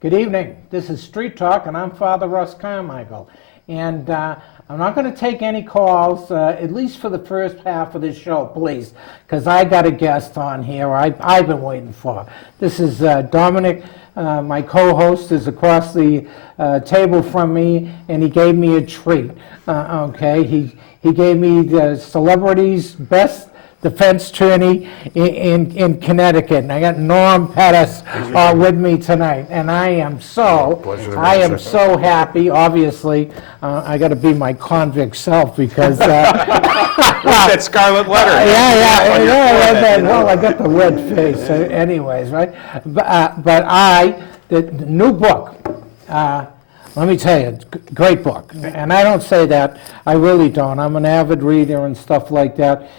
Good evening. This is Street Talk, and I'm Father Russ Carmichael. And I'm not going to take any calls, at least for the first half of this show, please, because I got a guest on here I've been waiting for. This is Dominic. My co-host is across the table from me, and he gave me a treat. Okay, he gave me the celebrity's best defense attorney in Connecticut, and I got Norm Pattis with me tonight, and I am so happy. Obviously, I got to be my convict self because that scarlet letter. Well, I got the red face, anyways, right? But the new book. Let me tell you, great book, and I don't say that. I really don't. I'm an avid reader and stuff like that.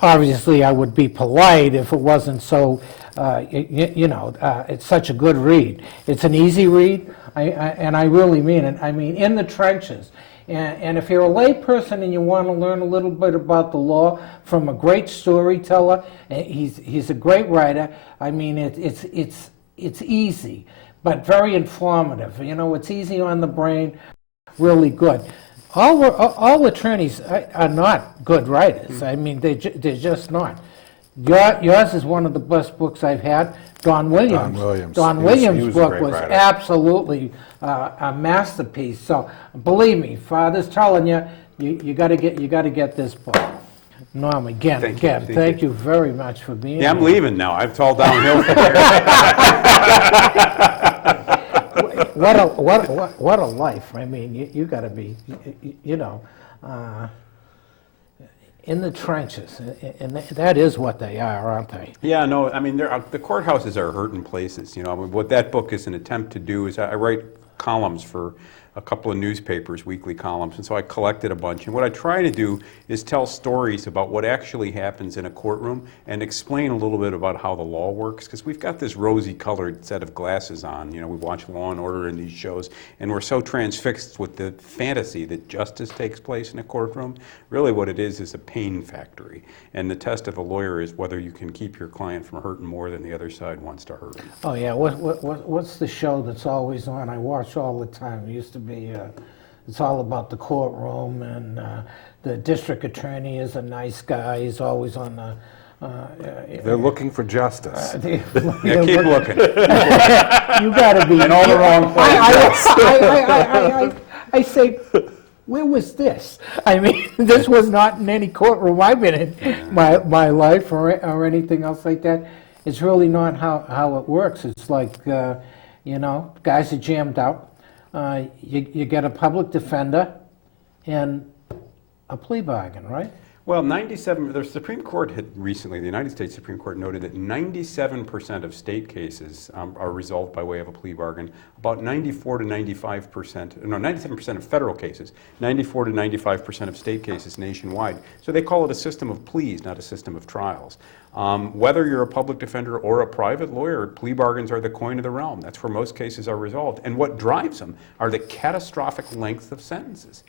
Obviously, I would be polite if it wasn't so, it's such a good read. It's an easy read, and I really mean it. I mean, in the trenches. And if you're a lay person and you want to learn a little bit about the law from a great storyteller, he's a great writer. I mean, it's easy, but very informative. You know, it's easy on the brain, really good. All attorneys are not good writers. I mean, they're just not. Yours is one of the best books I've had. Don Williams' book was absolutely a masterpiece. So believe me, Father's telling you, you got to get this book. Norm, thank you very much for being here. Yeah, I'm leaving now. I've told downhill from here. What a life! I mean, you got to be, in the trenches, and that is what they are, aren't they? Yeah, no, I mean, the courthouses are hurting places. You know, what that book is an attempt to do is I write columns for a couple of newspapers, weekly columns, and so I collected a bunch. And what I try to do is tell stories about what actually happens in a courtroom and explain a little bit about how the law works, because we've got this rosy-colored set of glasses on. You know, we watch Law and Order in these shows, and we're so transfixed with the fantasy that justice takes place in a courtroom. Really what it is a pain factory. And the test of a lawyer is whether you can keep your client from hurting more than the other side wants to hurt him. Oh, yeah. What's the show that's always on? I watch all the time. It used to be, it's all about the courtroom, and the district attorney is a nice guy. He's always on the... They're looking for justice. Yeah, keep looking. You got to be... In all the wrong places. I say... Where was this? I mean, this was not in any courtroom I've been in my life or anything else like that. It's really not how it works. It's like, guys are jammed out. You get a public defender and a plea bargain, right? Well, the Supreme Court had recently, the United States Supreme Court noted that 97% of state cases are resolved by way of a plea bargain. About 97% of federal cases, 94 to 95% of state cases nationwide. So they call it a system of pleas, not a system of trials. Whether you're a public defender or a private lawyer, plea bargains are the coin of the realm. That's where most cases are resolved. And what drives them are the catastrophic lengths of sentences.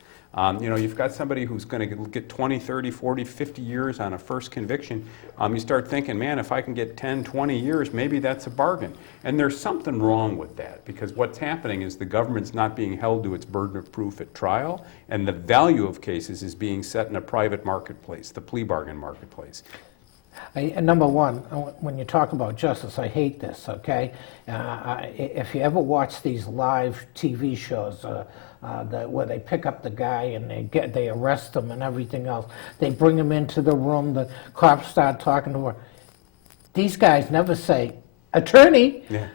You've got somebody who's going to get 20, 30, 40, 50 years on a first conviction. You start thinking, man, if I can get 10, 20 years, maybe that's a bargain. And there's something wrong with that, because what's happening is the government's not being held to its burden of proof at trial, and the value of cases is being set in a private marketplace, the plea bargain marketplace. Number one, when you talk about justice, I hate this, okay? If you ever watch these live TV shows where they pick up the guy and they arrest him and everything else, they bring him into the room, the cops start talking to her. These guys never say, attorney. Yeah.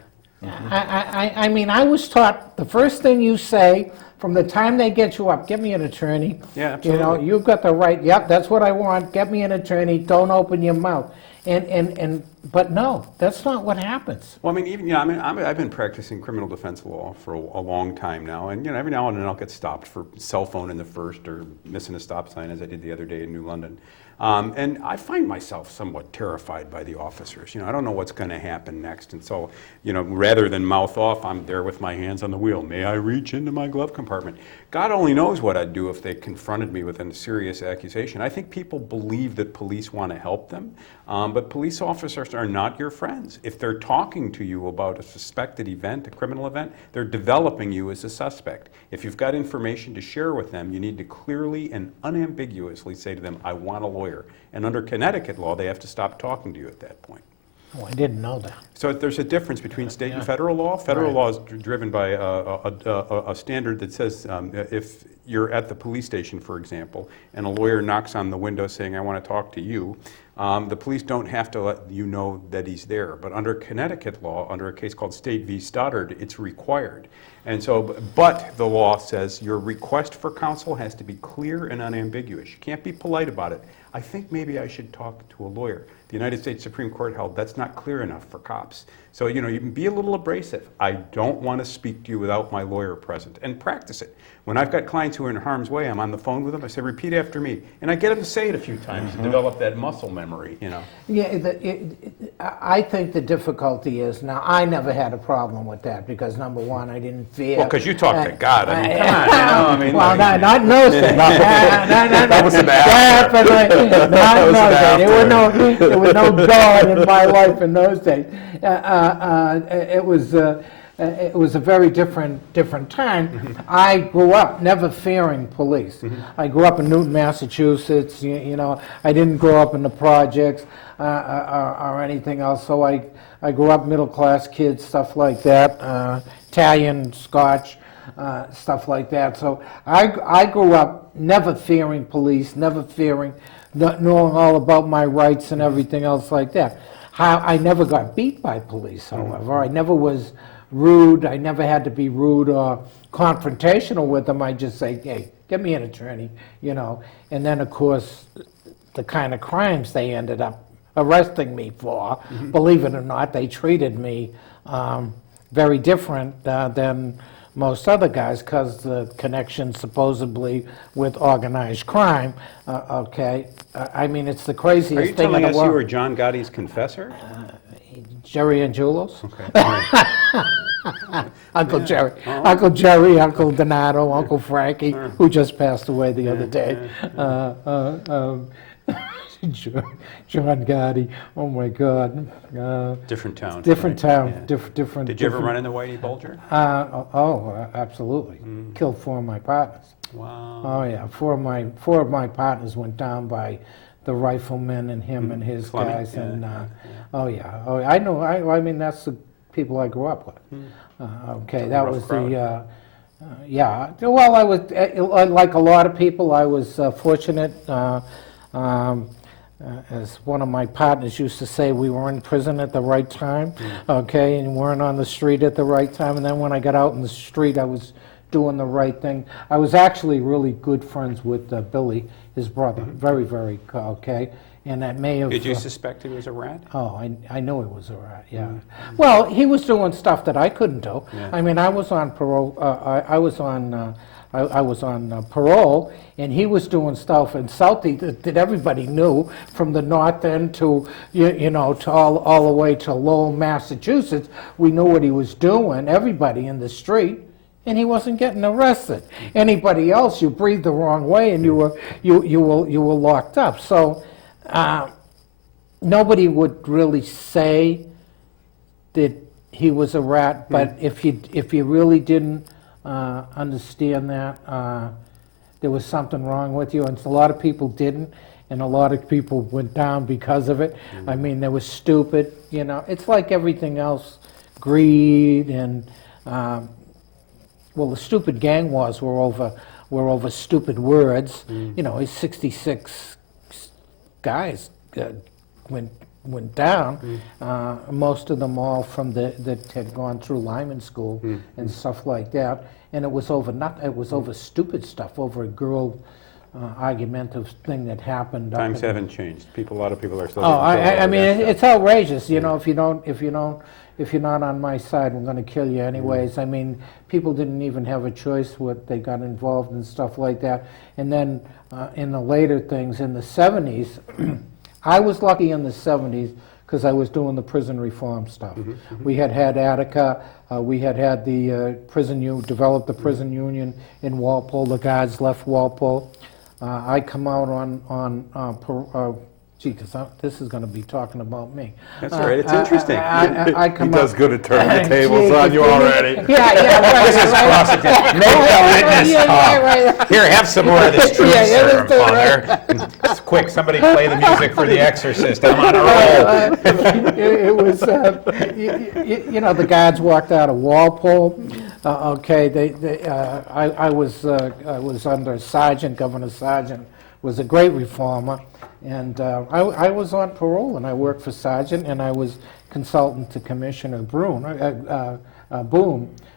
I mean, I was taught the first thing you say from the time they get you up, get me an attorney. Yeah, absolutely. You've got the right, yep, that's what I want, get me an attorney, don't open your mouth. But no, that's not what happens. Well, I mean, I've been practicing criminal defense law for a long time now, and every now and then I'll get stopped for cell phone in the first or missing a stop sign, as I did the other day in New London. And I find myself somewhat terrified by the officers. I don't know what's going to happen next, and so, rather than mouth off, I'm there with my hands on the wheel. May I reach into my glove compartment? God only knows what I'd do if they confronted me with a serious accusation. I think people believe that police want to help them, but police officers are not your friends. If they're talking to you about a suspected event, a criminal event, they're developing you as a suspect. If you've got information to share with them, you need to clearly and unambiguously say to them, I want a lawyer. And under Connecticut law, they have to stop talking to you at that point. Oh, I didn't know that. So there's a difference between state and federal law. Federal law is driven by a standard that says if you're at the police station, for example, and a lawyer knocks on the window saying, I want to talk to you, the police don't have to let you know that he's there. But under Connecticut law, under a case called State v. Stoddard, it's required. And so, but the law says your request for counsel has to be clear and unambiguous. You can't be polite about it. I think maybe I should talk to a lawyer. The United States Supreme Court held that's not clear enough for cops. So, you can be a little abrasive. I don't want to speak to you without my lawyer present, and practice it. When I've got clients who are in harm's way, I'm on the phone with them, I say, repeat after me. And I get them to say it a few times and develop that muscle memory, Yeah, I think the difficulty is, now, I never had a problem with that, because number one, I didn't fear. Well, because you talk to God. I mean, come on, well, not in those days. That was an Definitely not in those days. There was no God in my life in those days. It was a very different time. I grew up never fearing police. I grew up in Newton, Massachusetts. I didn't grow up in the projects or anything else. So I grew up middle class kids, stuff like that, Italian, Scotch, stuff like that. So I grew up never fearing police, never fearing, not knowing all about my rights and everything else like that. I never got beat by police, however. I never was rude. I never had to be rude or confrontational with them. I just say, hey, get me an attorney, And then, of course, the kind of crimes they ended up arresting me for, believe it or not, they treated me very different than most other guys, because the connection supposedly with organized crime, okay? I mean, it's the craziest Are you thing in telling the us world. you were John Gotti's confessor? Jerry Angelos? Okay. Uncle Jerry, Uncle Donato, Uncle Frankie, who just passed away the other day. John Gotti, oh my God. Different town. Different town, Yeah. different. Did you ever run into Whitey Bulger? Absolutely. Killed 4 of my partners. Wow. Oh yeah, 4 of my partners went down by the rifleman and him and his Fleming? guys, and Yeah. oh yeah, I know. I mean, that's the people I grew up with. Okay, that rough was crowd. the. Yeah, well, I was like a lot of people. I was fortunate. As one of my partners used to say, we were in prison at the right time, okay, and weren't on the street at the right time. And then when I got out in the street, I was doing the right thing. I was actually really good friends with Billy, his brother, very, very okay. And that may have. Did you suspect he was a rat? Oh, I knew it was a rat. Yeah. Well, he was doing stuff that I couldn't do. Yeah. I mean, I was on parole. I was on parole, and he was doing stuff in Southie that everybody knew, from the north end to to all the way to Lowell, Massachusetts. We knew what he was doing. Everybody in the street. And he wasn't getting arrested. Anybody else, you breathed the wrong way, and you were locked up. So nobody would really say that he was a rat. But if you really didn't understand that, there was something wrong with you, and a lot of people didn't, and a lot of people went down because of it. I mean, they were stupid. It's like everything else, greed and. Well, the stupid gang wars were over stupid words. 66 guys went down. Most of them all from that had gone through Lyman School and stuff like that. And it was over It was over stupid stuff, over a girl argumentative thing that happened. Times haven't changed. A lot of people are still. Oh, I mean, that stuff. it's outrageous. If you're not on my side, I'm going to kill you anyways. I mean, people didn't even have a choice what they got involved in, stuff like that. And then in the later things, in the 70s, I was lucky in the 70s because I was doing the prison reform stuff. We had Attica, we had the developed the prison union in Walpole. The guards left Walpole. I come out because this is going to be talking about me. That's all right. It's interesting. I He come does out. good at turning the tables Gee, on you already. Right. This is cross-examination. Make the witness talk. Right. Here, have some more of this truth Yeah, serum, that's Father. Quick, somebody play the music for The Exorcist. I'm on a roll. It was, you know, the guards walked out of Walpole. Okay, I was under Sargent. Governor Sargent was a great reformer, and I was on parole, and I worked for Sargent, and I was consultant to Commissioner Boone,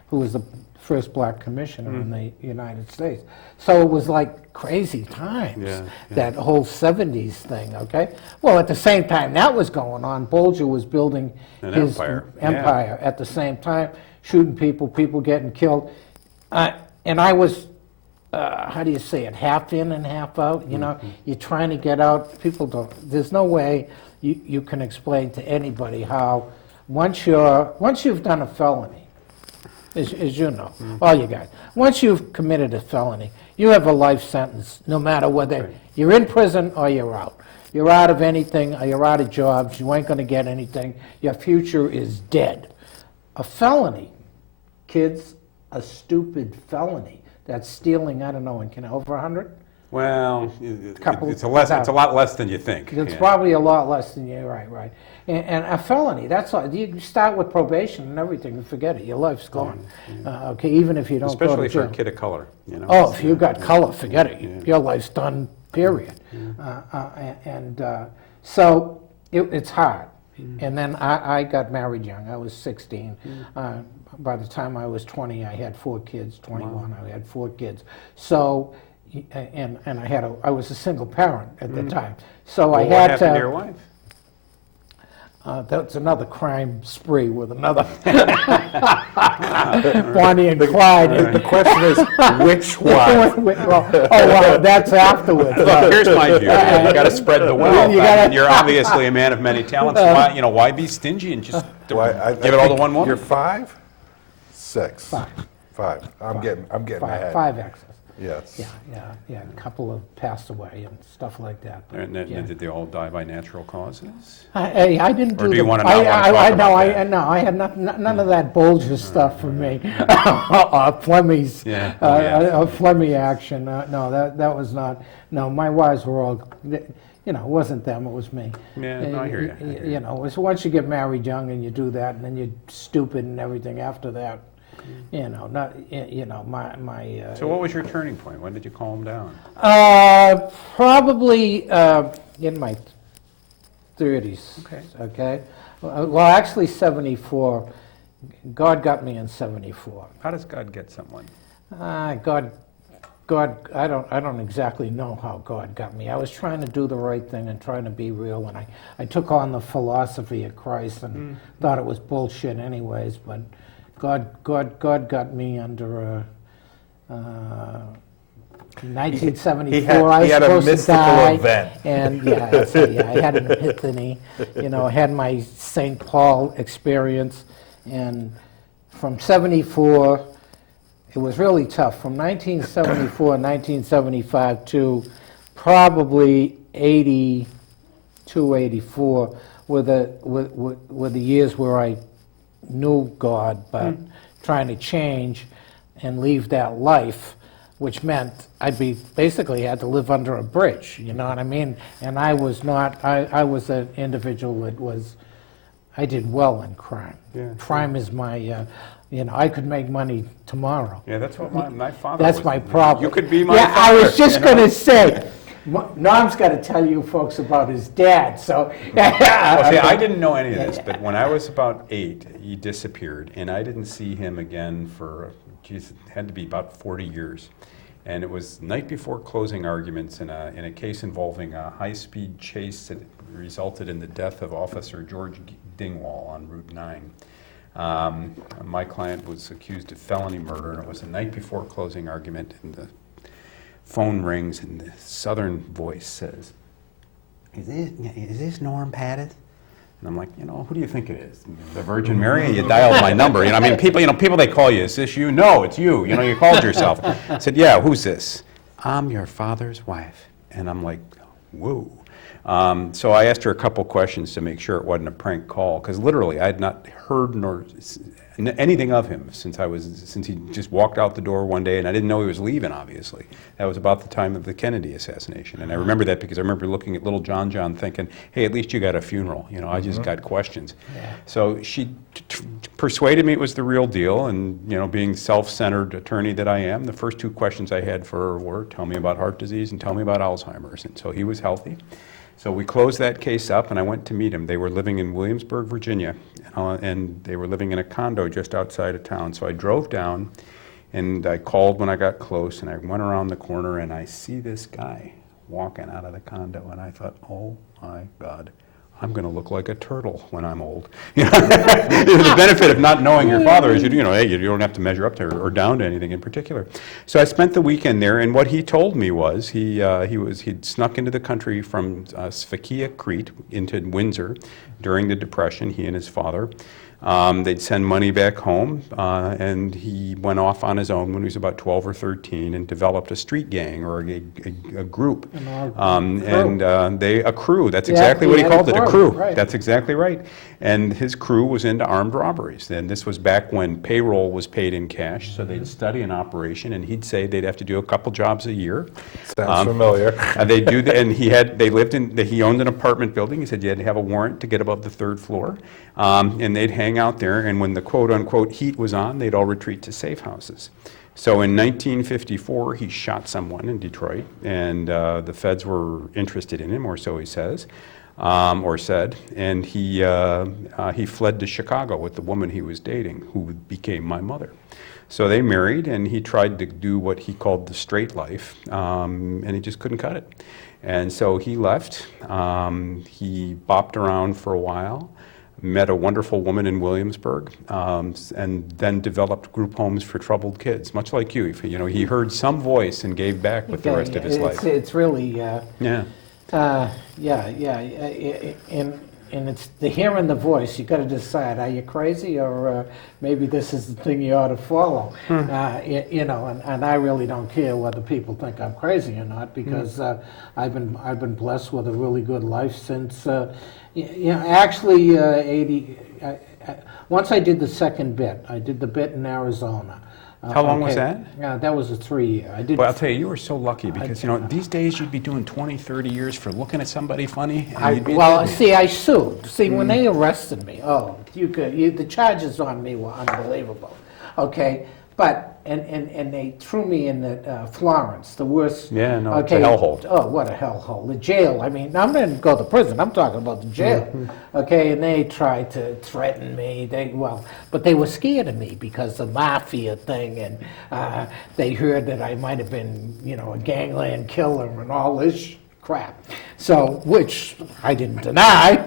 who was the first black commissioner in the United States. So it was like crazy times, that whole 70s thing, okay? Well, at the same time that was going on, Bolger was building his empire at the same time, shooting people getting killed. And I was, how do you say it, half in and half out, you know? You're trying to get out, people don't, there's no way you can explain to anybody how, once you've done a felony, as you know, all you guys, once you've committed a felony, you have a life sentence, no matter whether you're in prison or you're out. You're out of anything, or you're out of jobs, you ain't gonna get anything, your future is dead. A felony, kids, a stupid felony, that's stealing, I don't know, over 100? Well, it's a lot less than you think. It's probably a lot less than you, right. And a felony, that's all. You start with probation and everything, and forget it. Your life's gone. Okay, even if you don't go to jail. Especially for a kid of color, you know. Oh, if you got color, forget it. Your life's done, period. So it's hard. And then I got married young. I was 16. By the time I was 20, I had 4 kids. 21, I had 4 kids. So, and I was a single parent at the time. So Well, I what had happened to. to your wife? That's another crime spree with another Bonnie and Clyde. The question is, which one? Well, that's afterwards. Look, here's my view. You got to spread the wealth. You gotta- I mean, you're obviously a man of many talents. Why be stingy and just give it all to one woman? You're 5? 6. 5. I'm getting ahead. 5 exes. Yes. Yeah. A couple have passed away and stuff like that. but, And yeah. did they all die by natural causes? I didn't do Or do you the- want to not want to talk about that? No, I had none of that Bolger stuff for me. Fleming's, Fleming action. No, that was not. No, my wives were all, you know, it wasn't them, it was me. Yeah, no, I hear you. You know, it's once you get married young and you do that, and then you're stupid and everything after that. You know, my. So what was your turning point? When did you calm down? Probably in my 30s. Okay. Well, actually, 74. God got me in 74. How does God get someone? God. I don't exactly know how God got me. I was trying to do the right thing and trying to be real, and I took on the philosophy of Christ and thought it was bullshit, anyways. But God got me under 1974. I was had a supposed to mystical die, event. and I had an epiphany. You know, I had my St. Paul experience, and from 74, it was really tough. From 1974, 1975 to probably 82, 84 were the years where I knew God, but trying to change and leave that life, which meant I'd be basically had to live under a bridge, you know what I mean? And I was not, I was an individual that was, I did well in crime. Yeah. Crime is my, you know, I could make money tomorrow. Yeah, that's what my father That's was. my problem. You could be my Yeah, father. I was just you know? going to say, Norm's got to tell you folks about his dad, so. Well, see, I didn't know any of this, but when I was about 8, he disappeared, and I didn't see him again for, geez, it had to be about 40 years. And it was night before closing arguments in a case involving a high-speed chase that resulted in the death of Officer George Dingwall on Route 9. My client was accused of felony murder, and it was the night before closing argument, and the phone rings, and the southern voice says, Is this Norm Pattis? And I'm like, who do you think it is? The Virgin Mary? You dialed my number. I mean, people they call you, is this you? No, it's you. You called yourself. I said, yeah, who's this? I'm your father's wife. And I'm like, whoa. So I asked her a couple questions to make sure it wasn't a prank call, because literally I had not heard nor anything of him since he just walked out the door one day, and I didn't know he was leaving, obviously. That was about the time of the Kennedy assassination. And I remember that because I remember looking at little John thinking, hey, at least you got a funeral. I just got questions. Yeah. So she persuaded me it was the real deal, and being self-centered attorney that I am, the first two questions I had for her were, tell me about heart disease and tell me about Alzheimer's. And so he was healthy. So we closed that case up, and I went to meet him. They were living in Williamsburg, Virginia, and they were living in a condo just outside of town. So I drove down, and I called when I got close, and I went around the corner, and I see this guy walking out of the condo, and I thought, oh my God, I'm going to look like a turtle when I'm old. The benefit of not knowing your father is, hey, you don't have to measure up to or down to anything in particular. So I spent the weekend there, and what he told me was he'd snuck into the country from Sfakia, Crete, into Windsor during the Depression, he and his father. They'd send money back home, and he went off on his own when he was about 12 or 13 and developed a street gang or a group. A crew. That's exactly what he called it, a crew. Right. That's exactly right. And his crew was into armed robberies. And this was back when payroll was paid in cash, so they'd study an operation, and he'd say they'd have to do a couple jobs a year. Sounds familiar. They do, and he owned an apartment building. He said you had to have a warrant to get above the third floor. And they'd hang out there, and when the quote-unquote heat was on, they'd all retreat to safe houses. So in 1954, he shot someone in Detroit, and the feds were interested in him, or so he says, or said, and he fled to Chicago with the woman he was dating, who became my mother. So they married, and he tried to do what he called the straight life, and he just couldn't cut it. And so he left. He bopped around for a while, met a wonderful woman in Williamsburg, and then developed group homes for troubled kids, much like you. He heard some voice and gave back with the rest of his life. It's really, Yeah. and it's the hearing the voice. You got to decide: are you crazy, or maybe this is the thing you ought to follow? And I really don't care whether people think I'm crazy or not, because I've been blessed with a really good life since. Actually, 80. Once I did the second bit. I did the bit in Arizona. How long was that? That was a 3-year. I did. Well, I'll tell you were so lucky, because these days you'd be doing 20, 30 years for looking at somebody funny. And I sued. See, when they arrested me, the charges on me were unbelievable. Okay, but and they threw me in the Florence, the worst. Yeah, no, it's a hellhole. Oh, what a hellhole! The jail. I mean, I'm going to go to prison. I'm talking about the jail. Okay, and they tried to threaten me. But they were scared of me because the mafia thing, and they heard that I might have been, a gangland killer and all this crap. So, which I didn't deny.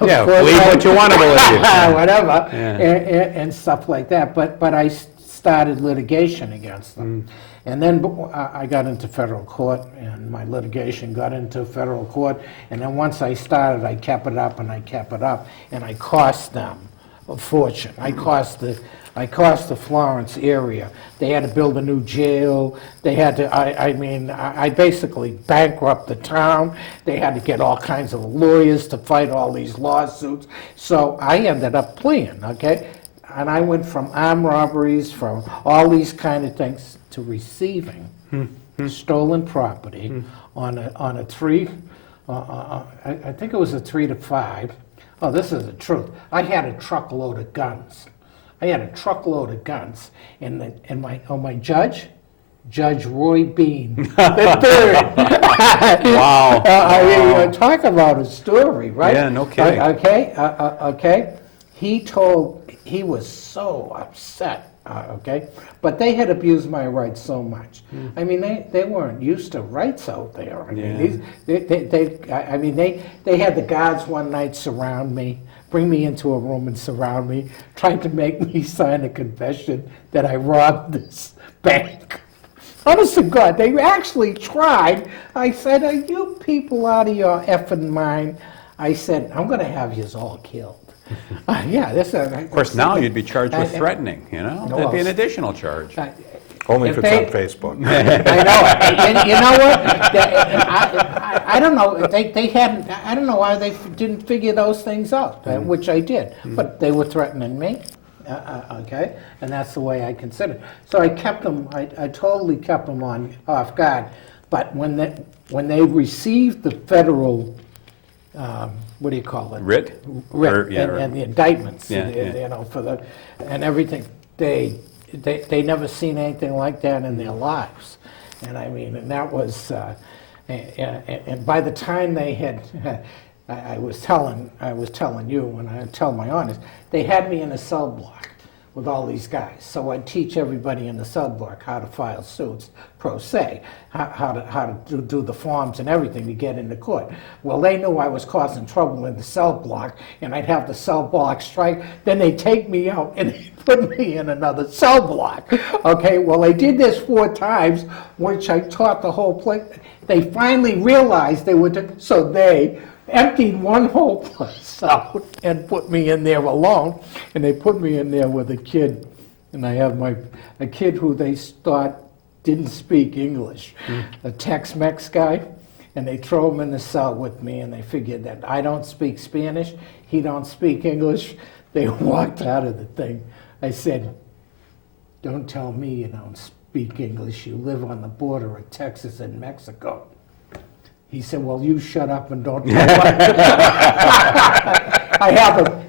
Yeah, believe what you want to believe. Whatever, Yeah. and stuff like that. But I started litigation against them. And then I got into federal court, and my litigation got into federal court. And then once I started, I kept it up, and I kept it up, and I cost them a fortune. I cost the Florence area. They had to build a new jail. They had to, I basically bankrupted the town. They had to get all kinds of lawyers to fight all these lawsuits. So I ended up pleading, okay? And I went from armed robberies, from all these kind of things, to receiving stolen property on a 3, I think it was a 3 to 5. Oh, this is the truth. I had a truckload of guns. And my judge, Judge Roy Bean, the third. Wow. Talk about a story, right? Yeah, no kidding. Okay. He was so upset, but they had abused my rights so much. I mean, they weren't used to rights out there. I mean, they had the guards one night surround me, bring me into a room and surround me, trying to make me sign a confession that I robbed this bank. Honest to God, they actually tried. I said, are you people out of your effing mind? I said, I'm going to have yous all killed. Yeah, this. Of course, now you'd be charged with threatening, you know? No, That'd be an additional charge. Only If if it's they- on Facebook. I know. And you know what? I don't know. They hadn't. I don't know why they didn't figure those things out, which I did. But they were threatening me. Okay, and that's the way I considered. So I kept them. I totally kept them on off guard. But when they received the federal, what do you call it? Writ? Writ Or, yeah, and the indictments. Yeah, yeah. You know, for the and everything. They never seen anything like that in their lives, and I mean, and that was, and by the time they had, I was telling you, and I tell my honest, they had me in a cell block with all these guys. So I'd teach everybody in the cell block how to file suits pro se, how to do the forms and everything to get into court. Well, they knew I was causing trouble in the cell block, and I'd have the cell block strike. Then they'd take me out and they'd put me in another cell block. Okay, well, they did this 4 times, which I taught the whole place. They finally realized they would, so they emptied one whole place out and put me in there alone, and they put me in there with a kid, and I have a kid who they thought didn't speak English, a Tex-Mex guy, and they throw him in the cell with me, and they figured that I don't speak Spanish, he don't speak English. They walked out of the thing. I said, don't tell me you don't speak English, you live on the border of Texas and Mexico. He said, well, you shut up and don't tell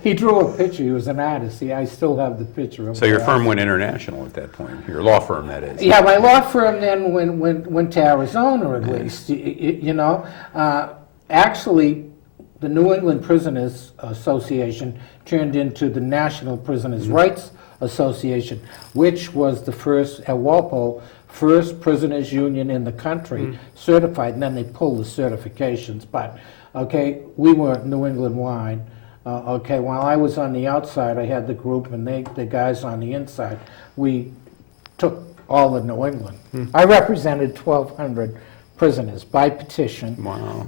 he drew a picture, he was an artist. See, I still have the picture of So your firm went international at that point, your law firm, that is. Yeah, my law firm then went to Arizona at least, you know. Actually, the New England Prisoners Association turned into the National Prisoners' Rights Association, which was the first, at Walpole, first prisoners union in the country certified, and then they pulled the certifications. But, okay, we were New England wide. Okay, while I was on the outside, I had the group, and the guys on the inside, we took all of New England. I represented 1,200 prisoners by petition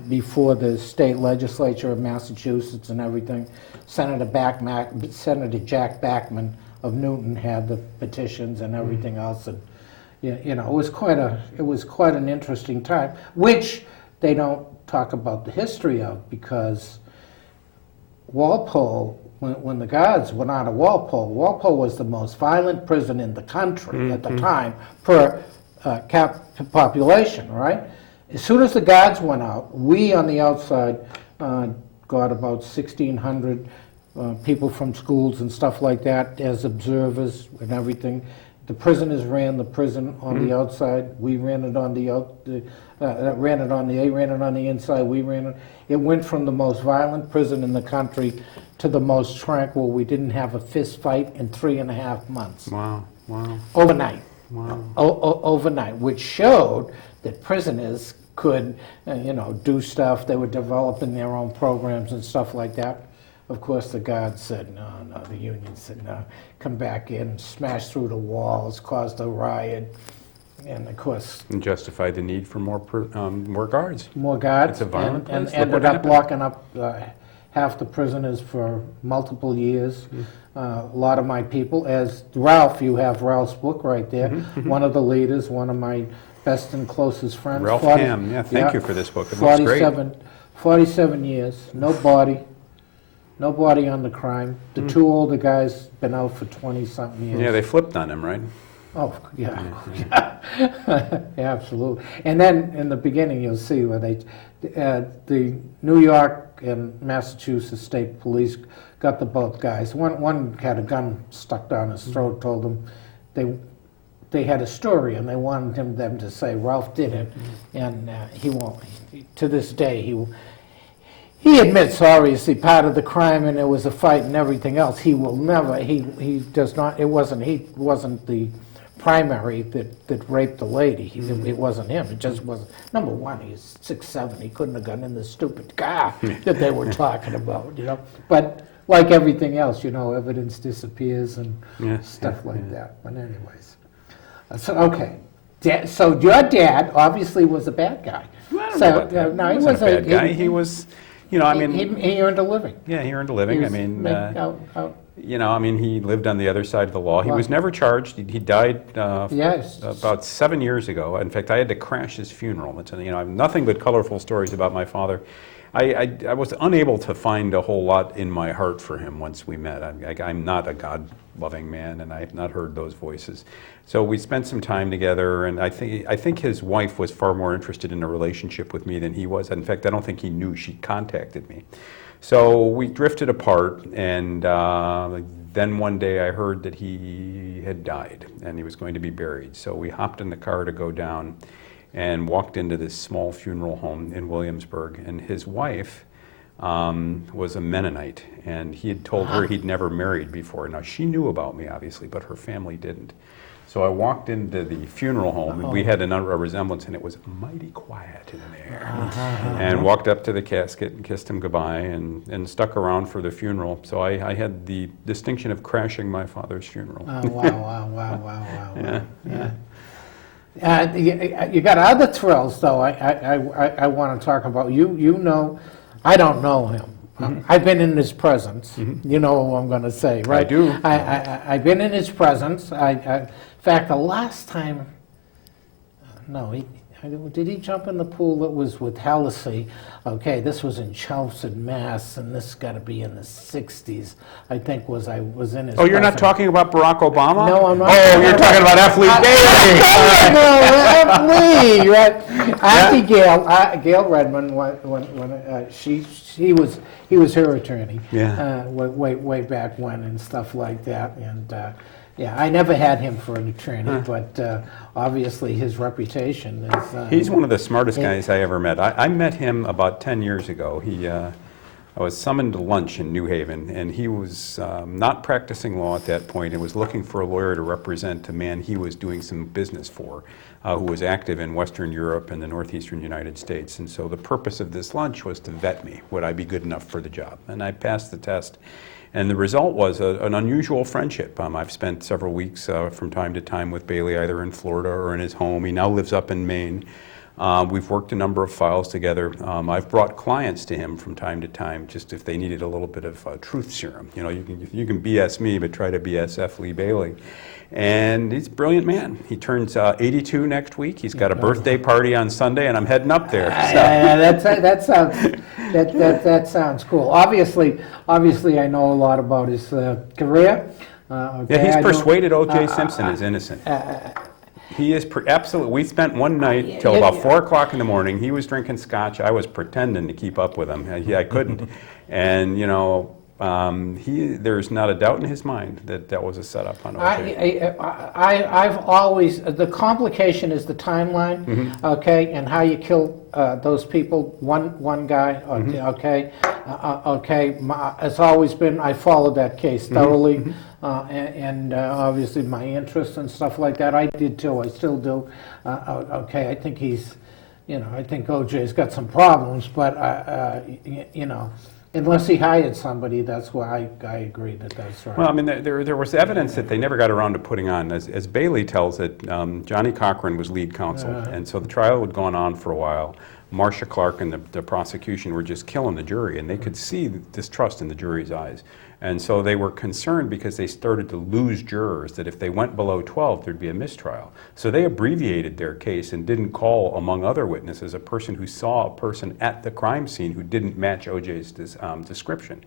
before the state legislature of Massachusetts and everything. Senator Jack Backman of Newton had the petitions and everything else, and you know, it was quite an interesting time, which they don't talk about the history of, because Walpole, when the guards went out of Walpole was the most violent prison in the country at the time per population, right? As soon as the guards went out, we on the outside got about 1,600 people from schools and stuff like that as observers and everything. The prisoners ran the prison on the outside. We ran it on they ran it on the inside. We ran it. It went from the most violent prison in the country to the most tranquil. We didn't have a fist fight in 3.5 months. Wow, wow. Overnight. Wow. Overnight, which showed that prisoners could, you know, do stuff. They were developing their own programs and stuff like that. Of course, the guards said, no, the union said, no, come back in, smash through the walls, caused a riot, and of course... And justified the need for more guards. More guards. It's a violent place. And Look ended what up happened. locking up half the prisoners for multiple years. A lot of my people, as Ralph, you have Ralph's book right there, one of the leaders, one of my best and closest friends. Ralph Hamm, yeah, thank you for this book. It looks great. 47 years, no body on the crime. The 2 older guys been out for 20-something years. Yeah, they flipped on him, right? Oh, yeah. Yeah, absolutely. And then in the beginning, you'll see where the New York and Massachusetts State Police got the both guys. One had a gun stuck down his throat, told them they had a story, and they wanted them to say Ralph did it, and he won't. To this day, he admits, obviously, part of the crime, and there was a fight and everything else. He will never. He does not. He wasn't the primary that raped the lady. It wasn't him. It just wasn't. Number one, he's 6'7". He couldn't have gotten in the stupid car that they were talking about, you know. But like everything else, you know, evidence disappears and stuff like that. But anyways, so okay. So your dad obviously was a bad guy. I don't know about that. No, He wasn't a bad guy. you know, I mean, He earned a living. yeah, he earned a living. He I was mean, out. you know, I mean, he lived on the other side of the law. He Wow. was never charged. He died Yes. about 7 years ago. In fact, I had to crash his funeral. It's, you know, I have nothing but colorful stories about my father. I was unable to find a whole lot in my heart for him once we met. I'm not a God-loving man, and I have not heard those voices. So we spent some time together, and I think his wife was far more interested in a relationship with me than he was. In fact, I don't think he knew she contacted me. So we drifted apart, and then one day I heard that he had died and he was going to be buried. So we hopped in the car to go down and walked into this small funeral home in Williamsburg. And his wife was a Mennonite, and he had told her he'd never married before. Now, she knew about me, obviously, but her family didn't. So I walked into the funeral home, and we had a resemblance, and it was mighty quiet in there. And walked up to the casket and kissed him goodbye, and stuck around for the funeral. So I had the distinction of crashing my father's funeral. Oh, wow. Yeah. You got other thrills, though. I want to talk about. You know, I don't know him. I've been in his presence. You know what I'm going to say, right? I do. I've been in his presence. In fact, the last time, did he jump in the pool that was with Halsey? Okay, this was in Chelmsford, Mass, and this got to be in the 60s, I think, I was in his Oh, you're not presence. talking about Barack Obama? No, I'm not. Oh, you're talking about F. Lee Bailey. No, Lee, right? Auntie Gail Redmond, when he was her attorney. Yeah. Way back when and stuff like that, and yeah, I never had him for an attorney, but obviously his reputation is. He's one of the smartest guys I ever met. I met him about 10 years ago. I was summoned to lunch in New Haven, and he was not practicing law at that point and was looking for a lawyer to represent a man he was doing some business for, who was active in Western Europe and the northeastern United States. And so the purpose of this lunch was to vet me. Would I be good enough for the job? And I passed the test. And the result was an unusual friendship. I've spent several weeks from time to time with Bailey, either in Florida or in his home. He now lives up in Maine. We've worked a number of files together. I've brought clients to him from time to time, just if they needed a little bit of truth serum. You know, you can BS me, but try to BS F. Lee Bailey. And he's a brilliant man. He turns 82 next week. He's got a birthday party on Sunday, and I'm heading up there. So. That sounds cool. Obviously, I know a lot about his career. Yeah, he's persuaded O.J. Simpson is innocent. He is absolutely. We spent one night till about 4 o'clock in the morning. He was drinking scotch. I was pretending to keep up with him. I couldn't. And you know, there's not a doubt in his mind that was a setup on O.J. I've always, the complication is the timeline, okay, and how you kill those people, one guy, okay, it's always been, I followed that case thoroughly, and obviously my interest and stuff like that, I did too, I still do, okay, I think I think O.J.'s got some problems, but, you know, unless he hired somebody, that's why I agree that's right. Well, I mean, there was evidence that they never got around to putting on. As Bailey tells it, Johnny Cochran was lead counsel, and so the trial had gone on for a while. Marcia Clark and the prosecution were just killing the jury, and they could see distrust in the jury's eyes. And so they were concerned because they started to lose jurors, that if they went below 12, there'd be a mistrial. So they abbreviated their case and didn't call, among other witnesses, a person who saw a person at the crime scene who didn't match O.J.'s description.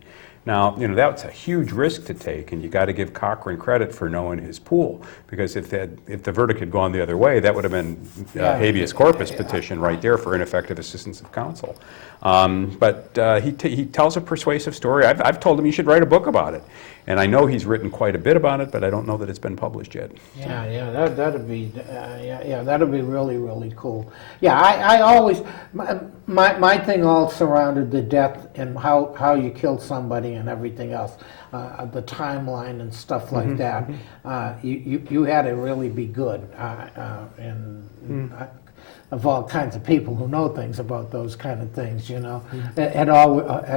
Now, you know, that's a huge risk to take, and you got to give Cochran credit for knowing his pool, because if the verdict had gone the other way, that would have been habeas corpus petition right there for ineffective assistance of counsel. But he tells a persuasive story. I've told him he should write a book about it, and I know he's written quite a bit about it, but I don't know that it's been published yet. That'd be really, really cool. Yeah, I always, my thing all surrounded the death and how you killed somebody and everything else, the timeline and stuff like that. You had to really be good, of all kinds of people who know things about those kind of things, you know. It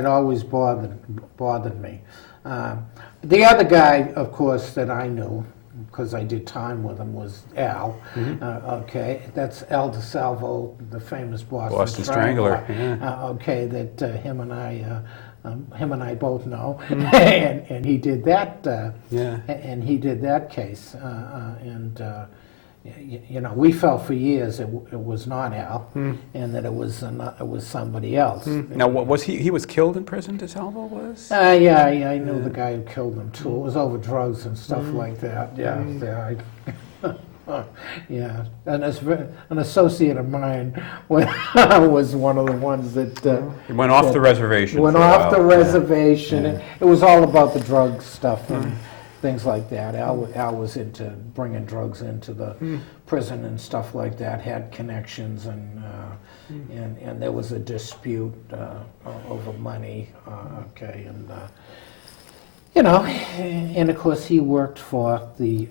always bothered me. The other guy, of course, that I knew, because I did time with him, was Al. Okay, that's Al DeSalvo, the famous Boston Strangler. Okay, that him and I both know, and he did that. And he did that case, you know, we felt for years it was not Al, and that it was somebody else. Now, what was he was killed in prison, DeSalvo was? Yeah, I knew the guy who killed him too. It was over drugs and stuff like that. Yeah. Yeah, and an associate of mine was one of the ones that He went off the reservation. went for a off while. the reservation. And it was all about the drug stuff and things like that. Al was into bringing drugs into the prison and stuff like that. Had connections and there was a dispute over money. Okay, and you know, and of course he worked for the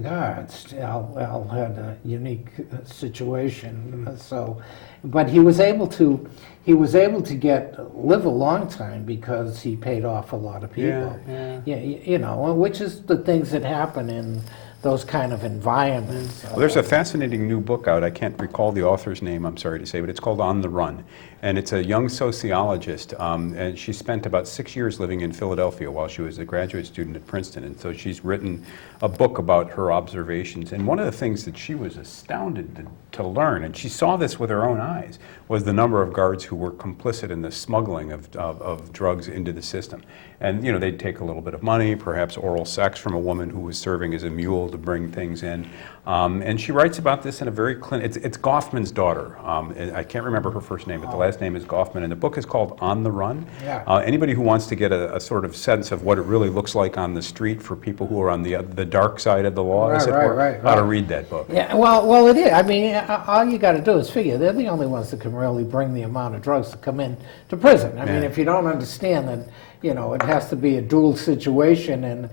guards. Al had a unique situation. So, but he was able to live a long time because he paid off a lot of people. Yeah, you know, which is the things that happen in those kind of environments. Well, there's a fascinating new book out. I can't recall the author's name, I'm sorry to say, but it's called On the Run. And it's a young sociologist, and she spent about 6 years living in Philadelphia while she was a graduate student at Princeton. And so she's written a book about her observations. And one of the things that she was astounded to learn, and she saw this with her own eyes, was the number of guards who were complicit in the smuggling of drugs into the system. And, you know, they'd take a little bit of money, perhaps oral sex from a woman who was serving as a mule to bring things in. And she writes about this in a very it's Goffman's daughter. I can't remember her first name, but the last name is Goffman. And the book is called On the Run. Yeah. Anybody who wants to get a sort of sense of what it really looks like on the street for people who are on the dark side of the law, as it were, ought to read that book. Yeah, well, it is. I mean, all you got to do is figure they're the only ones that can really bring the amount of drugs to come in to prison. I mean, if you don't understand that, you know, it has to be a dual situation, and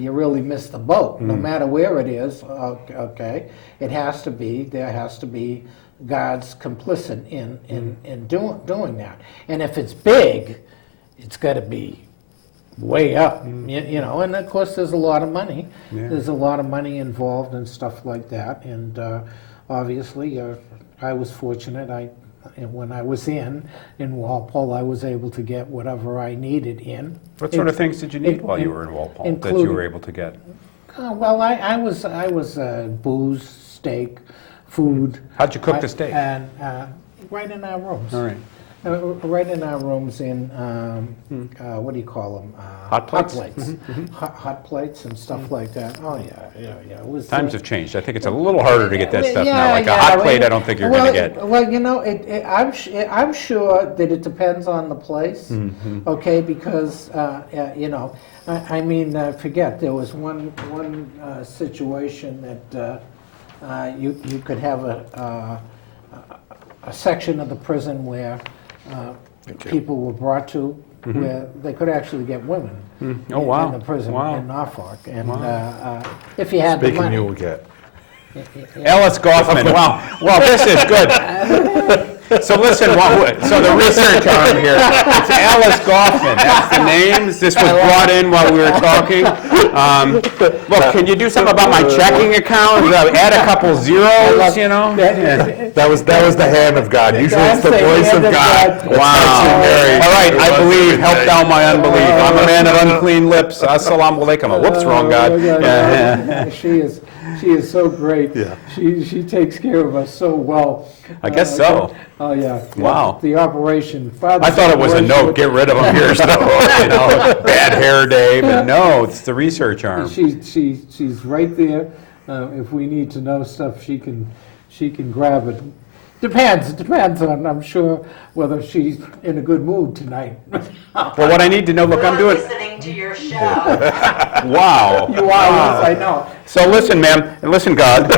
you really miss the boat, no matter where it is. Okay, there has to be guards complicit in doing that. And if it's big, it's got to be way up, you know. And of course, there's a lot of money. Yeah. There's a lot of money involved and stuff like that. And obviously, I was fortunate. When I was in Walpole, I was able to get whatever I needed in. What sort of things did you need while you were in Walpole that you were able to get? Well, I was booze, steak, food. How'd you cook the steak? And right in our rooms. All right. Right in our rooms in, what do you call them? Hot plates? Hot plates and stuff like that. Oh, yeah. It was, Times have changed. I think it's a little harder to get that stuff now. Like a hot plate, I don't think you're going to get. Well, you know, I'm sure that it depends on the place, okay, because, you know, I mean, forget, there was one situation that you could have a section of the prison where people were brought to where they could actually get women in the prison in Norfolk. And if you had the Speaking money. you will get. Ellis Goffman. Wow, this is good. So listen, so the research arm here, it's Alice Goffman. That's the names. This was brought in while we were talking. Look, can you do something about my checking account? Add a couple zeros, you know? That was the hand of God. Usually it's the That's the voice hand of of God. God. Wow. Mary. All right, I It was believe. today. Help down my unbelief. I'm a man of unclean lips. Assalamu alaikum. Whoops, wrong God. Oh, my Yeah. She is so great. Yeah. She takes care of us so well. I guess so. Oh, yeah. Wow. The operation. I thought it was a note, get rid of them, here's the, you know, bad hair day, but no, it's the research arm. She's right there. If we need to know stuff, she can grab it. It depends on, I'm sure, whether she's in a good mood tonight. Well, what I need to know, look, I'm doing, listening to your show. wow. You are, yes, I know. So listen, ma'am, and listen, God,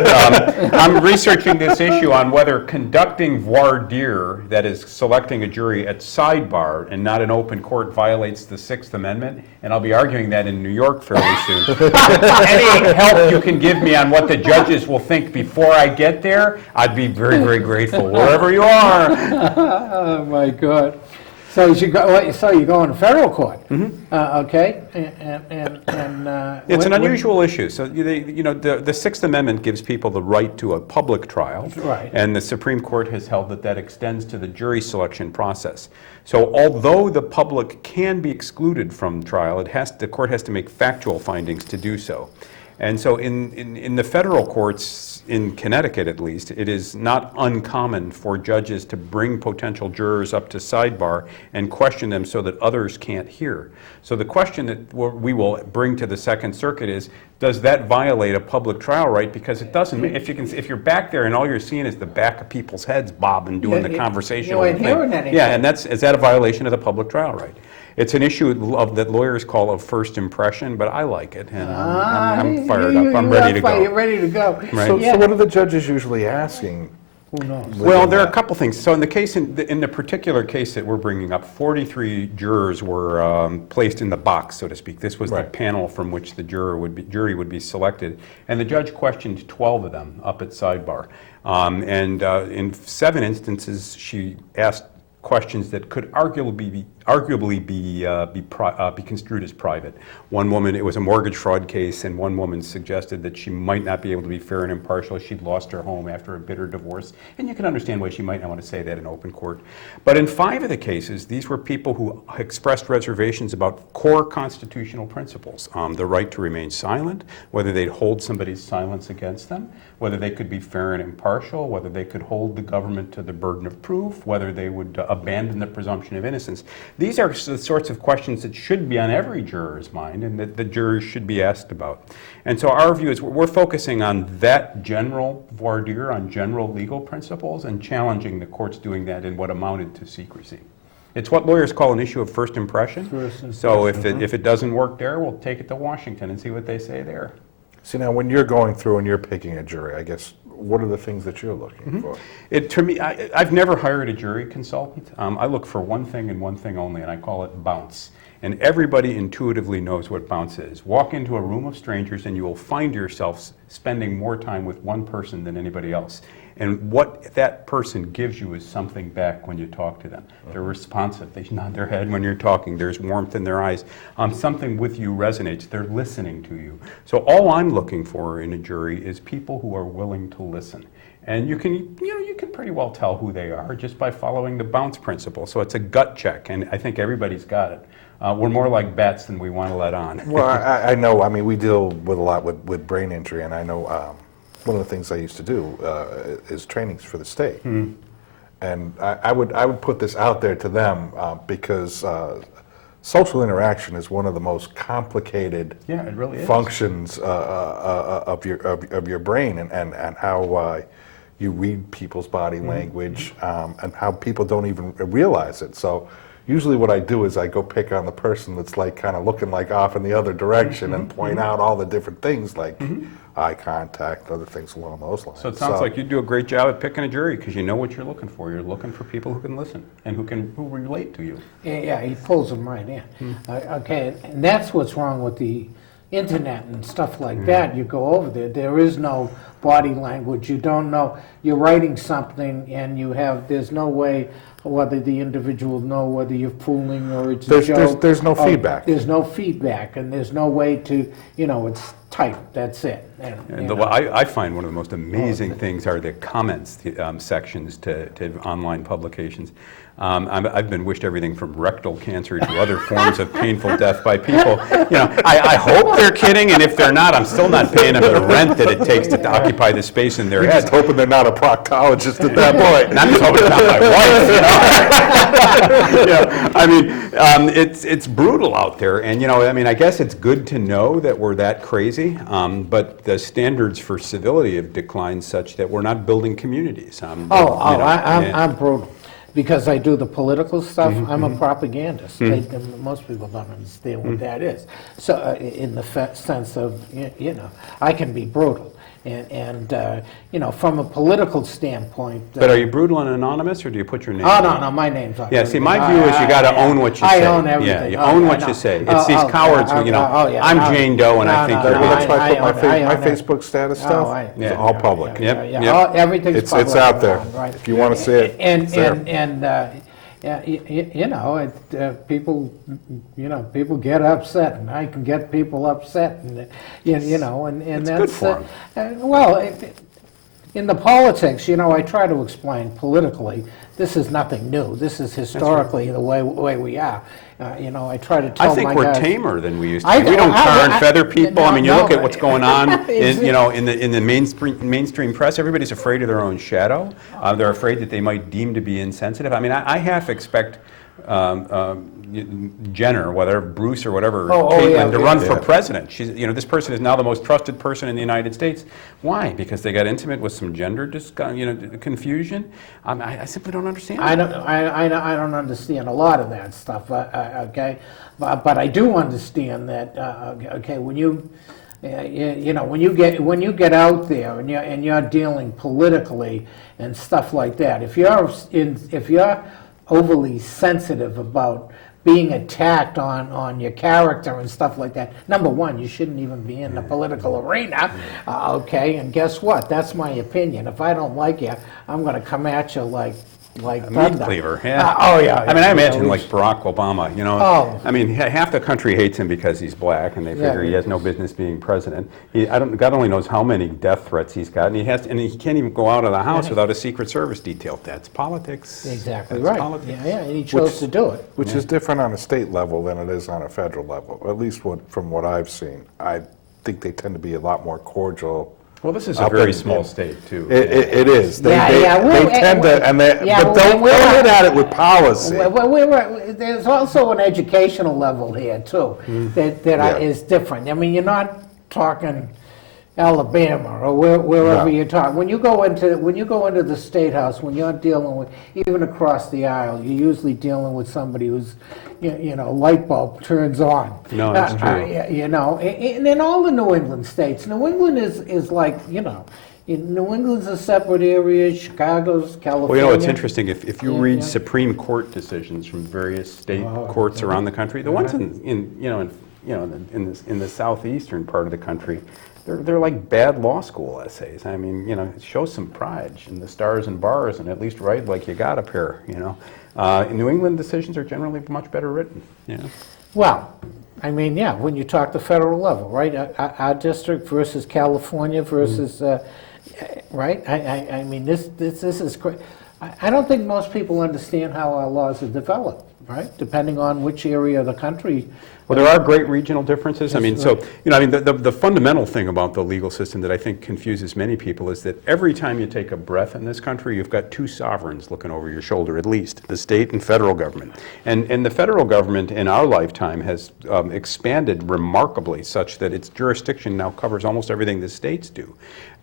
I'm researching this issue on whether conducting voir dire, that is selecting a jury at sidebar and not in open court, violates the Sixth Amendment, and I'll be arguing that in New York fairly soon. Any help you can give me on what the judges will think before I get there, I'd be very, very grateful, wherever you are. Oh, my God. So you're going to federal court, okay? It's an unusual issue. So the Sixth Amendment gives people the right to a public trial, Right. and the Supreme Court has held that that extends to the jury selection process. So although the public can be excluded from trial, the court has to make factual findings to do so. And so in the federal courts, in Connecticut at least, it is not uncommon for judges to bring potential jurors up to sidebar and question them so that others can't hear. So the question that we will bring to the Second Circuit is, does that violate a public trial right? Because it doesn't. If you're back there and all you're seeing is the back of people's heads bobbing, doing the conversational you ain't hearing anything. Yeah, and is that a violation of the public trial right? It's an issue that lawyers call of first impression, but I like it, and I'm fired up. I'm ready to go. You're ready to go. Right. So what are the judges usually asking? Who knows? Well, there are a couple things. So in the particular case that we're bringing up, 43 jurors were placed in the box, so to speak. This was the panel from which the jury would be selected, and the judge questioned 12 of them up at sidebar. In 7 instances, she asked questions that could arguably be construed as private. One woman, it was a mortgage fraud case, and one woman suggested that she might not be able to be fair and impartial. She'd lost her home after a bitter divorce, and you can understand why she might not want to say that in open court. But in 5 of the cases, these were people who expressed reservations about core constitutional principles, the right to remain silent, whether they'd hold somebody's silence against them, whether they could be fair and impartial, whether they could hold the government to the burden of proof, whether they would abandon the presumption of innocence. These are the sorts of questions that should be on every juror's mind and that the jurors should be asked about. And so our view is we're focusing on that general voir dire, on general legal principles, and challenging the courts doing that in what amounted to secrecy. It's what lawyers call an issue of first impression. So if it doesn't work there, we'll take it to Washington and see what they say there. See, now when you're going through and you're picking a jury, I guess, what are the things that you're looking for? To me, I've never hired a jury consultant. I look for one thing and one thing only, and I call it bounce. And everybody intuitively knows what bounce is. Walk into a room of strangers and you will find yourself spending more time with one person than anybody else. And what that person gives you is something back when you talk to them. They're responsive. They nod their head when you're talking. There's warmth in their eyes. Something with you resonates. They're listening to you. So all I'm looking for in a jury is people who are willing to listen. And you can pretty well tell who they are just by following the bounce principle. So it's a gut check, and I think everybody's got it. We're more like bats than we want to let on. Well, I know. I mean, we deal with a lot with brain injury, and I know one of the things I used to do is trainings for the state. And I would put this out there to them because social interaction is one of the most complicated it really is. functions of your brain, and how you read people's body language, and how people don't even realize it. So usually what I do is I go pick on the person that's like kind of looking like off in the other direction and point out all the different things like eye contact, other things along those lines. So it sounds like you do a great job at picking a jury because you know what you're looking for. You're looking for people who can listen and who relate to you. Yeah, he pulls them right in. Okay, and that's what's wrong with the internet and stuff like that. You go over there, there is no body language. You don't know. You're writing something and there's no way whether the individual know whether you're fooling or it's a joke. There's no feedback. There's no feedback, and there's no way to, it's typed, that's it. I find one of the most amazing things are the comments sections to online publications. I've been wished everything from rectal cancer to other forms of painful death by people. I hope they're kidding, and if they're not, I'm still not paying them the rent that it takes to occupy the space in their You're head. just hoping they're not a proctologist at that point. And I'm just hoping it's not my wife. It's brutal out there, and I guess it's good to know that we're that crazy, but the standards for civility have declined such that we're not building communities. I'm brutal. Because I do the political stuff, I'm a propagandist. Most people don't understand what that is. So in the sense of, I can be brutal. And from a political standpoint. But are you brutal and anonymous, or do you put your name? Oh, no, my name's on. Yeah, see, my view is you got to own what you say. I own everything. Yeah, you own what you say. It's these cowards who, I'm Jane Doe and I think you're That's why I put my own it. Facebook status stuff. It's all public. Yep. Everything's public. It's out there. Right. If you want to see it, it's there. you know, people, you know, people get upset, and I can get people upset, and you know, and It's that's good for 'em. well. In the politics, you know, I try to explain politically, this is nothing new. This is historically the way we are. You know, I try to tell I think my we're guys, tamer than we used to I- be. We don't tar and I- feather people. I mean, you no, look at what's going on in, you know, Exactly. in the mainstream press. Everybody's afraid of their own shadow. They're afraid that they might deem to be insensitive. I mean, I half expect Jenner, whether Bruce or whatever, Caitlin, yeah, to yeah. run for president. She's, you know, this person is now the most trusted person in the United States. Why? Because they got intimate with some gender, confusion. I simply don't understand. I don't understand a lot of that stuff. Okay, but I do understand that. Okay, when you know, when you get out there and you're dealing politically and stuff like that, if you're overly sensitive about being attacked on your character and stuff like that, number one, you shouldn't even be in the political arena. Okay, and guess what? That's my opinion. If I don't like you, I'm going to come at you like Meat thunder. cleaver, yeah. Oh yeah. I mean, I yeah, imagine we- like Barack Obama, you know. Oh. I mean, half the country hates him because he's black, and they figure he Yeah. has no business being president. God only knows how many death threats he's got, and he can't even go out of the house without a Secret Service detail. That's politics. Exactly That's right. Politics. Yeah, and he chose to do it. Which is different on a state level than it is on a federal level, at least from what I've seen. I think they tend to be a lot more cordial. Well, this is a Up very in- small state too. It is. They well, tend to, and they, yeah, but well, don't we're hit not- at it with policy. There's also an educational level here too that Yeah. is different. I mean, you're not talking Alabama or wherever No. you're talking. When you go into the state house, when you're dealing with, even across the aisle, you're usually dealing with somebody who's, you know, light bulb turns on. No, that's true. You know, and in all the New England states, New England is like, you know, New England's a separate area. Chicago's, California. Well, you know, it's interesting, if you Yeah, read yeah. Supreme Court decisions from various state courts around the country, the ones in the southeastern part of the country, they're like bad law school essays. I mean, you know, show some pride in the stars and bars and at least write like you got up here, you know. New England decisions are generally much better written, you know. Well, I mean, yeah, when you talk the federal level, right? Our district versus California versus, right? I mean, this is great. I don't think most people understand how our laws are developed, right? Depending on which area of the country. Well, there are great regional differences. I mean, so, you know, I mean, the fundamental thing about the legal system that I think confuses many people is that every time you take a breath in this country, you've got two sovereigns looking over your shoulder, at least, the state and federal government. And the federal government in our lifetime has expanded remarkably such that its jurisdiction now covers almost everything the states do.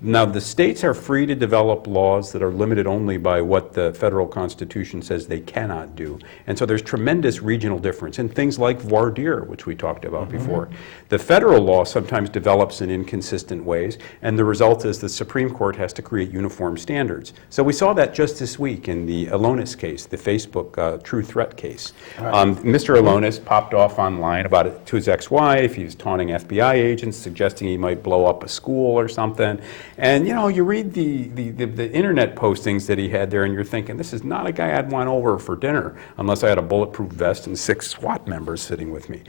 Now, the states are free to develop laws that are limited only by what the federal constitution says they cannot do. And so there's tremendous regional difference in things like voir dire, which we talked about before. The federal law sometimes develops in inconsistent ways, and the result is the Supreme Court has to create uniform standards. So we saw that just this week in the Alonis case, the Facebook true threat case. Mr. Alonis popped off online about it to his ex-wife. He was taunting FBI agents, suggesting he might blow up a school or something. And, you know, you read the internet postings that he had there, and you're thinking, this is not a guy I'd want over for dinner unless I had a bulletproof vest and 6 SWAT members sitting with me.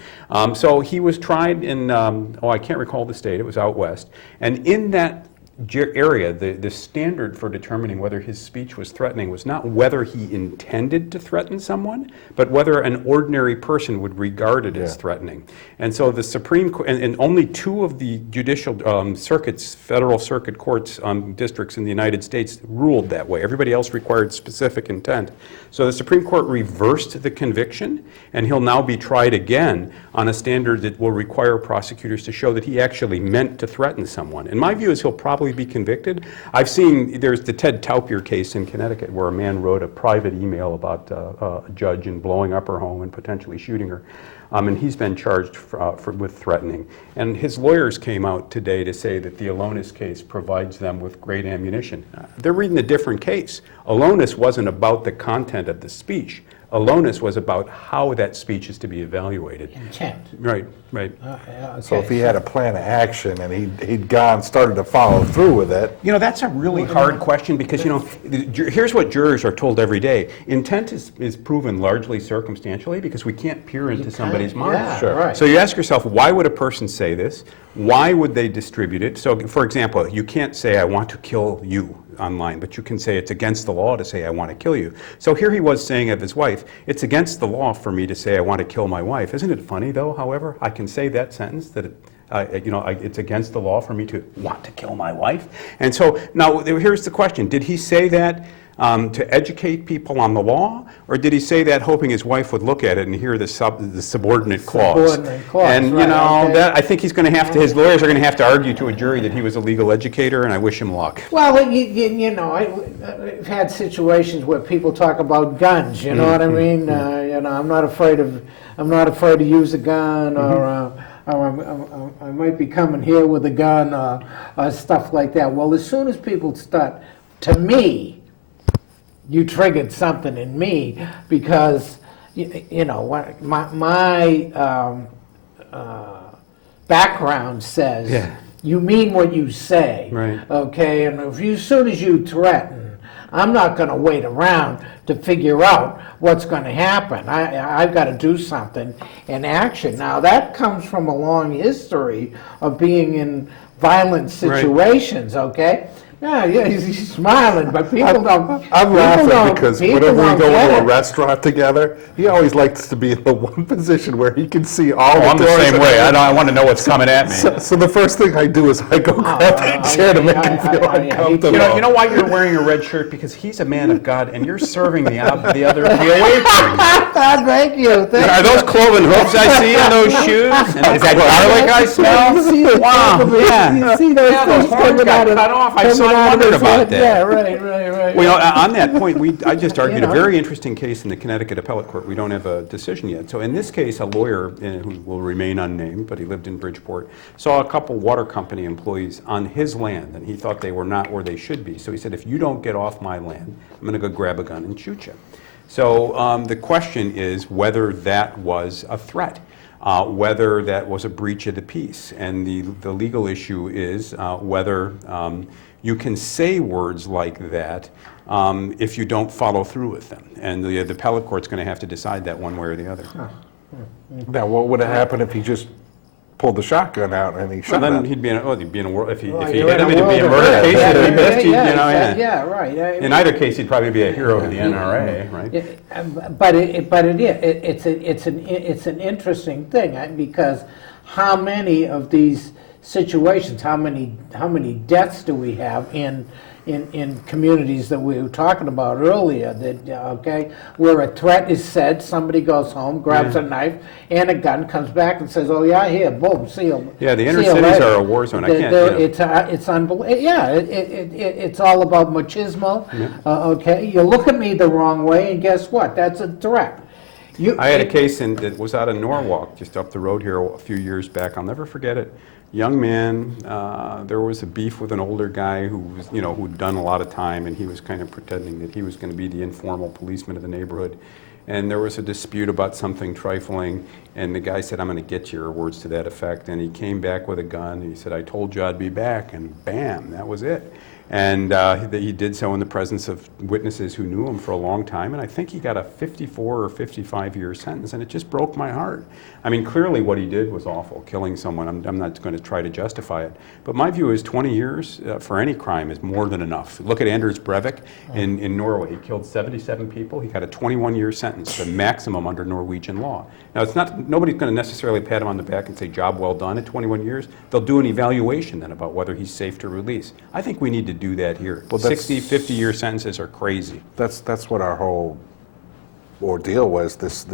So he was tried in, I can't recall the state, it was out west. And in that area, the standard for determining whether his speech was threatening was not whether he intended to threaten someone, but whether an ordinary person would regard it as threatening. And so the Supreme Court, and only 2 of the judicial circuits, federal circuit courts districts in the United States ruled that way. Everybody else required specific intent. So the Supreme Court reversed the conviction, and he'll now be tried again on a standard that will require prosecutors to show that he actually meant to threaten someone. And my view is he'll probably be convicted. I've seen, there's the Ted Taupier case in Connecticut where a man wrote a private email about a judge and blowing up her home and potentially shooting her. And he's been charged with threatening. And his lawyers came out today to say that the Alonis case provides them with great ammunition. They're reading a different case. Alonis wasn't about the content of the speech. aloneness was about how that speech is to be evaluated. Intent. Right, right. Yeah, So if okay. he had a plan of action and he'd started to follow through with it, You know, that's a really hard question because, you know, here's what jurors are told every day. Intent is proven largely circumstantially because we can't peer into somebody's mind. Yeah, Sure. right. So you ask yourself, why would a person say this? Why would they distribute it? So, for example, you can't say, I want to kill you online, but you can say it's against the law to say, I want to kill you. So here he was saying of his wife, it's against the law for me to say I want to kill my wife. Isn't it funny, though, however? I can say that sentence, that it's against the law for me to want to kill my wife. And so now here's the question. Did he say that to educate people on the law, or did he say that hoping his wife would look at it and hear the subordinate clause? Subordinate clause, And you right, know, okay. that I think he's going to have to. His lawyers are going to have to argue to a jury that he was a legal educator, and I wish him luck. Well, you know, I've had situations where people talk about guns. You know what I mean? You know, I'm not afraid to use a gun, or I might be coming here with a gun, or stuff like that. Well, as soon as people start, to me, you triggered something in me because, you know, my background says Yeah. you mean what you say, Right. okay? And if you, as soon as you threaten, I'm not going to wait around to figure out what's going to happen. I've got to do something in action. Now, that comes from a long history of being in violent situations, okay? Yeah, he's smiling, but people don't. I'm laughing because people whenever we don't go get into a it. restaurant together, he always likes to be in the one position where he can see all Oh, the I'm the doors. same way. I want to know what's coming at me. So the first thing I do is I go grab that chair to make him feel uncomfortable. You know why you're wearing a red shirt? Because he's a man of God, and you're serving the away team. Thank you. Thank Are those cloven hoofs I see in those shoes? And is that garlic I smell? You see the Wow, top of it? yeah. You see those Yeah, those things horns coming got out of- cut off. I coming so out of wondered his about head. that. Yeah, right. Well, you know, on that point, I just argued You a know. very interesting case in the Connecticut Appellate Court. We don't have a decision yet. So in this case, a lawyer who will remain unnamed, but he lived in Bridgeport, saw a couple water company employees on his land, and he thought they were not where they should be. So he said, if you don't get off my land, I'm going to go grab a gun and shoot you. So the question is whether that was a threat. Whether that was a breach of the peace. And the legal issue is whether you can say words like that if you don't follow through with them. And the appellate court's going to have to decide that one way or the other. Now, what would have happened if he just pulled the shotgun out and he Well, shot then them? he'd be in a world. If he Well, hit you're in him, a it'd be a world murder of case. hurt. It'd be Yeah, missed, yeah, yeah. right. In either case, he'd probably be a hero to the NRA, right? But it's an interesting thing because how many of these situations, how many deaths do we have in communities that we were talking about earlier, that where a threat is said, somebody goes home, grabs a knife and a gun, comes back and says, "Oh yeah, here, boom, see you." Yeah, the inner see you cities later." are a war zone. I can't. Yeah. It's unbelievable. Yeah, it's all about machismo. Okay, you look at me the wrong way, and guess what? That's a threat. I had a case that was out of Norwalk, just up the road here a few years back. I'll never forget it. Young man, there was a beef with an older guy who was, who'd done a lot of time, and he was kind of pretending that he was going to be the informal policeman of the neighborhood. And there was a dispute about something trifling, and the guy said, "I'm going to get you," or words to that effect. And he came back with a gun, and he said, "I told you I'd be back," and bam, that was it. And he did so in the presence of witnesses who knew him for a long time, and I think he got a 54 or 55-year sentence, and it just broke my heart. I mean, clearly what he did was awful, killing someone. I'm not going to try to justify it. But my view is 20 years for any crime is more than enough. Look at Anders Breivik in Norway. He killed 77 people. He got a 21-year sentence, the maximum under Norwegian law. Now, nobody's going to necessarily pat him on the back and say, "Job well done" at 21 years. They'll do an evaluation then about whether he's safe to release. I think we need to do that here. Well, 60, 50-year sentences are crazy. That's what our whole ordeal was this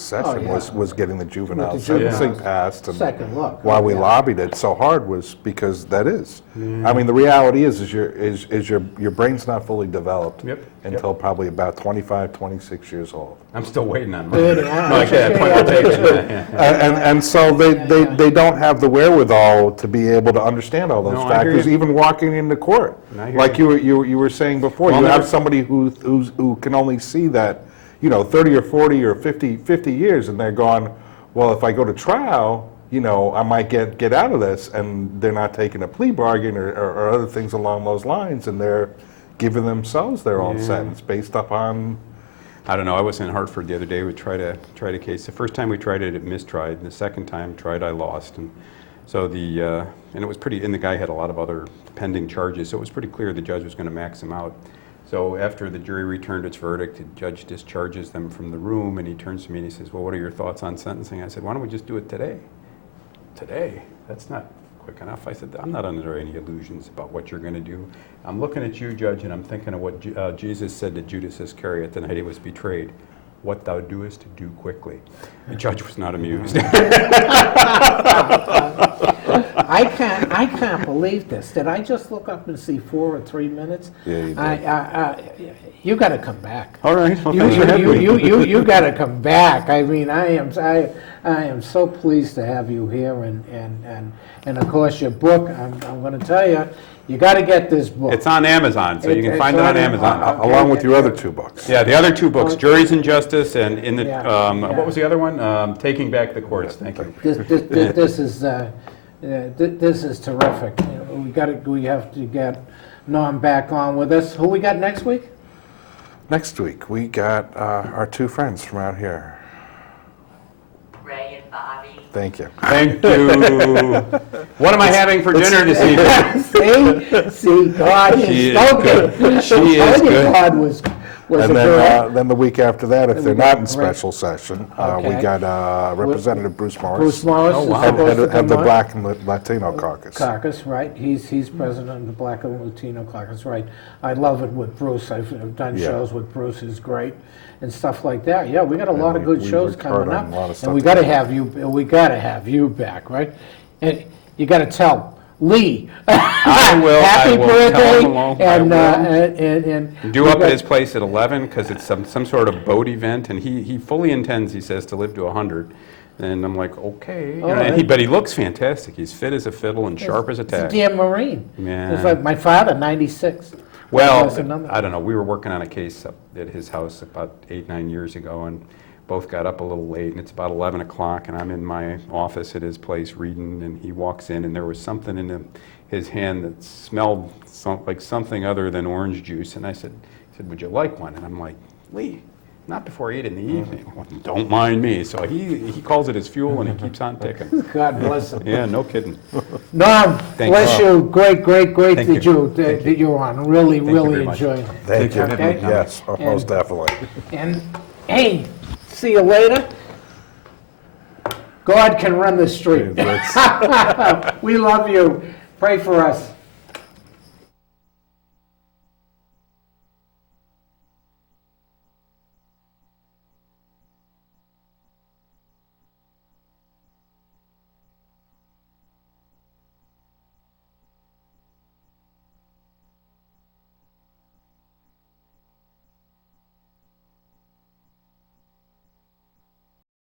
session, yeah. was getting the juvenile With the sentencing juveniles. passed. And Second look. why we Yeah. lobbied it so hard was because that is. I mean, the reality is your brain's not fully developed Yep. until probably about 25, 26 years old. I'm still waiting on Good, mine. yeah. No, actually, that point well taken. Yeah. And so they don't have the wherewithal to be able to understand all those No, I hear factors, you. even walking into court. I hear Like you were saying before, Well, you never- have somebody who can only see that 30 or 40 or 50 years, and they're going, well, if I go to trial, I might get out of this, and they're not taking a plea bargain or other things along those lines, and they're giving themselves their own sentence based upon. I don't know. I was in Hartford the other day. We tried a case. The first time we tried it mistried. And the second time tried, I lost. And so and it was pretty. And the guy had a lot of other pending charges. So it was pretty clear the judge was going to max him out. So after the jury returned its verdict, the judge discharges them from the room, and he turns to me and he says, "Well, what are your thoughts on sentencing?" I said, "Why don't we just do it today?" Today? That's not quick enough. I said, "I'm not under any illusions about what you're going to do. I'm looking at you, Judge, and I'm thinking of what Jesus said to Judas Iscariot the night he was betrayed. What thou doest, do quickly." The judge was not amused. I can't believe this. Did I just look up and see 4 or 3 minutes? Yeah, you did. You got to come back. All right. Well, thanks for having me. You got to come back. I mean, I am so pleased to have you here, and of course your book. I'm going to tell you, you got to get this book. It's on Amazon, so you can find it on Amazon. Along with your other 2 books. Yeah, the other 2 books, Juries and Justice, and Yeah. what was the other one? Taking Back the Courts. Thank you. This is terrific. We have to get Norm back on with us. Who we got next week? Next week, we got our 2 friends from out here. Ray and Bobby. Thank you. Thank you. What am I having for dinner this evening? See, God She is is spoken. good. She is good. God was And a good. then the week after that, if Then they're we not got in Ray. special session, we Okay. got Representative Bruce Morris. Bruce Morris Oh, is wow. supposed to Head come of the on. Black and Latino Caucus. Caucus, right? He's president of the Black and Latino Caucus, right? I love it with Bruce. I've done Yeah. shows with Bruce. He's great, and stuff like that. Yeah, we got a lot of we- good we shows worked coming hard on up, a lot of and stuff we got to together. have you. We got to have you back, right? And you got to tell Lee. I will. Happy I will birthday, tell him along. I and will. and Due we up got- at his place at 11 because it's some sort of boat event, and he fully intends, he says, to live to 100. And I'm like, okay. All right. But he looks fantastic. He's fit as a fiddle and sharp as a He's a tack. damn Marine. Yeah. It's like my father, 96. Well, That's another- I don't know. We were working on a case up at his house about 8-9 years ago, and both got up a little late, and it's about 11 o'clock, and I'm in my office at his place reading, and he walks in, and there was something in his hand that smelled like something other than orange juice, and I said, "Would you like one?" And I'm like, "Lee, not before 8 in the evening." Well, don't mind me. So he calls it his fuel, and he keeps on ticking. God bless him. Yeah, no kidding. Norm, Thank bless you. Great Thank that you. that you're on. Really, Thank you really very much. enjoying it. Thank you. Okay. Yes, most definitely. And hey, see you later. God can run the street. That's- We love you. Pray for us.